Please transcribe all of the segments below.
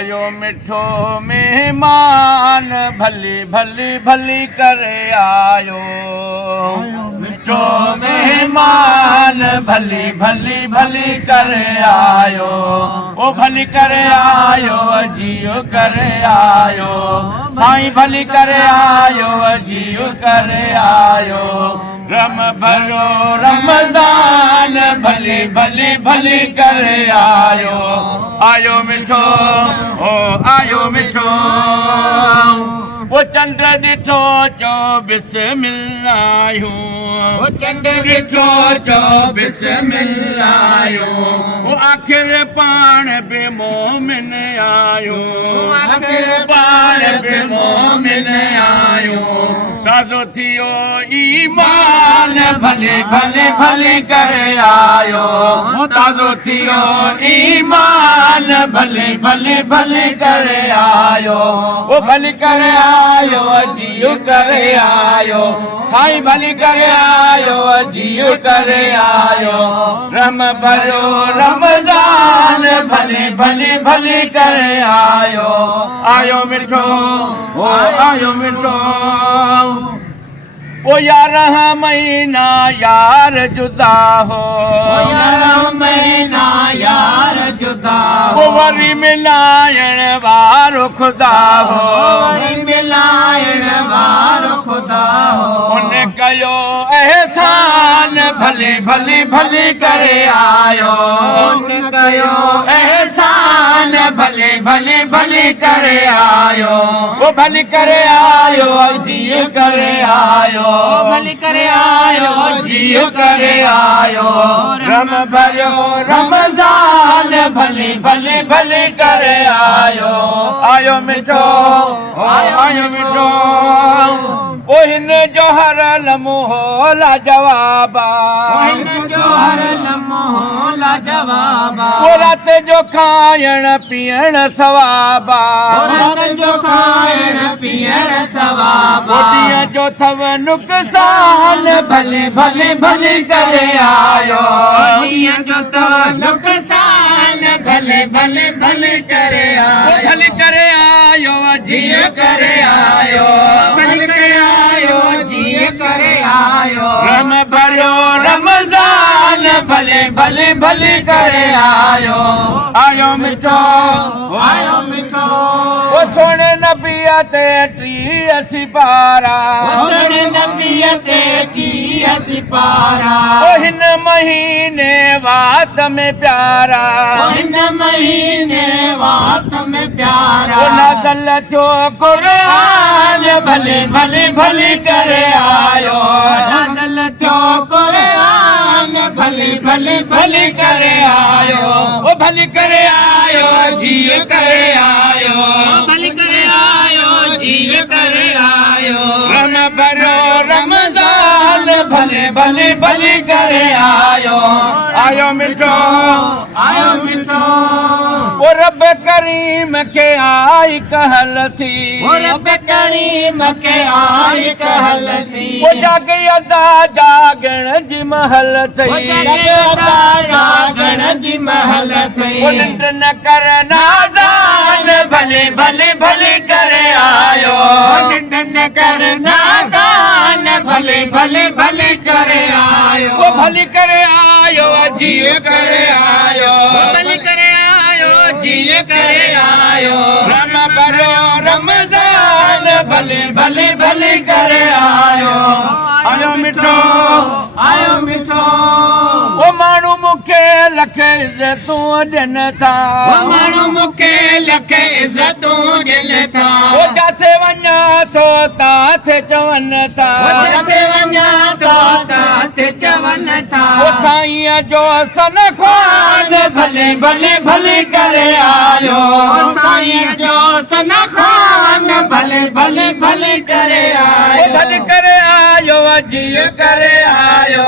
आयो मिठो मेहमान भली भली भली करे आयो मिठो मेहमान भली भली भली करे आयो ओ भली करे आयो जियो करे आयो साईं भली करे आयो जियो करे आयो रम भरो रमज़ान भली भली भली करे आयो मिठो ओ आयो मिठो वो चंड ॾिठो चो बिस्मिल्लाह वो चंड ॾिठो चो बिस्मिल्लाह वो आखिर पाण बि मोमिन आयो आखिर पाण बि मोमिन आयो ताज़ो थियो ईमान भले भले भले करे आयो ताज़ो थियो ईमान भले भले भले करे आयो वो भली करे आयो जियो करे आयो साईं भली करे आयो जियो करे आयो रम भरो रमज़ान भले भले भले करे आयो मिठो ओ आयो मिठो ओ 11 महीना यार जुदा हो 11 महीना यार जुदा हो वरी मिलायण वारो खुदा हो वरी मिलायण वारो खुदा हो उन कयो एहसान भले भले भले करे आयो उन कयो एहसान भले भले भले करे आयो वो भली करे आयो जियो करे आयो भली करे आयो जियो करे आयो रम भरो रमज़ान भले भले भले करे आयो मिठो आयो मिठो ओ हिन जो हर लम्हो ला जवाबा हिन जो हर लम्हो ला जवाबा ओ रात जो खाइण पीअण सवाबा रात जो खाइण पीअण सवाबा ॾींहं जो थव नुक़सान भले भले भले करे आयो ॾींहं जो थव नुक़सान भले भले भले करे आयो भले करे आयो जियो करे आयो भले करे आयो जियो करे आयो रम भरो रमज़ान भले भले भले करे आयो मिठो ओ सोने नबीअ ते 30 सिपारा ओ सोने नबीअ ते 30 सिपारा ओ हिन महीने वात में प्यारा ओ हिन महीने वात में प्यारा ओ नाज़िल थियो क़ुरान भले भले भले करे आयो नाज़िल थियो क़ुरान भले भले भले करे आयो ओ भली करे आयो जियो करे आयो भली करे आयो जियो करे आयो रम भरो रमज़ान भले भले भले करे आयो मिठो ओ रब करीम के आई कहल थी ओ रब करीम के आई कहल थी ओ जागे अदा जागण जी महल थी ओ जागे अदा जागण जी महल थी ओ निंड न कर नादान भले भले भले करे आयो निंड न कर नादान भले भले भले करे आयो ओ भली करे आयो जियो करे आयो भली करे आयो जियो करे आयो रम भरो रमज़ान भले भले भले करे आयो मिठो ओ माण्हू मूंखे लख इज़तूं ॾियनि था ओ माण्हू मूंखे लख इज़तूं ॾियनि था ओ जिथे वञा थो ताथे चवनि था ओ जिथे वञा थो ताथे चवनि था ओ साईं जो सन ख़्वान भले भले भले करे आयो साईं जो सन ख़्वान भले भले भले करे आयो भले करे आयो जियो करे आयो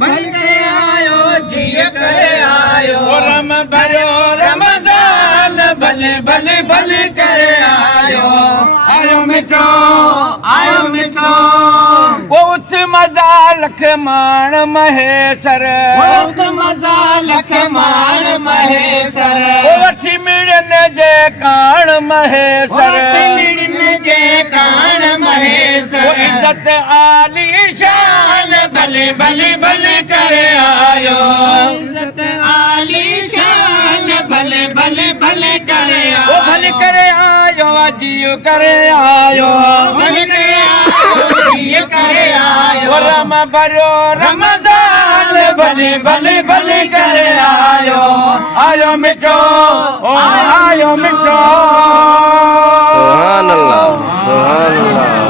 भले करे आयो जियो करे आयो रम भरो रमज़ान भले भले भले करे आयो मिठो वो उस मज़ा लख माण महेसर वो उस मज़ा लख माण महेसर वो वठी मिड़न जे कान महेश्वर जे कान महेश्वर इज्जत आली शान भले भले भले करे आयो इज्जत आली शान भले भले भले करे ओ भले करे आयो जियो करे आयो भले करे आयो जियो करे आयो रम भरो रमजान भले भले भले करे आयो मिठो ओ आयो मिठो सुभान अल्लाह सुभान अल्लाह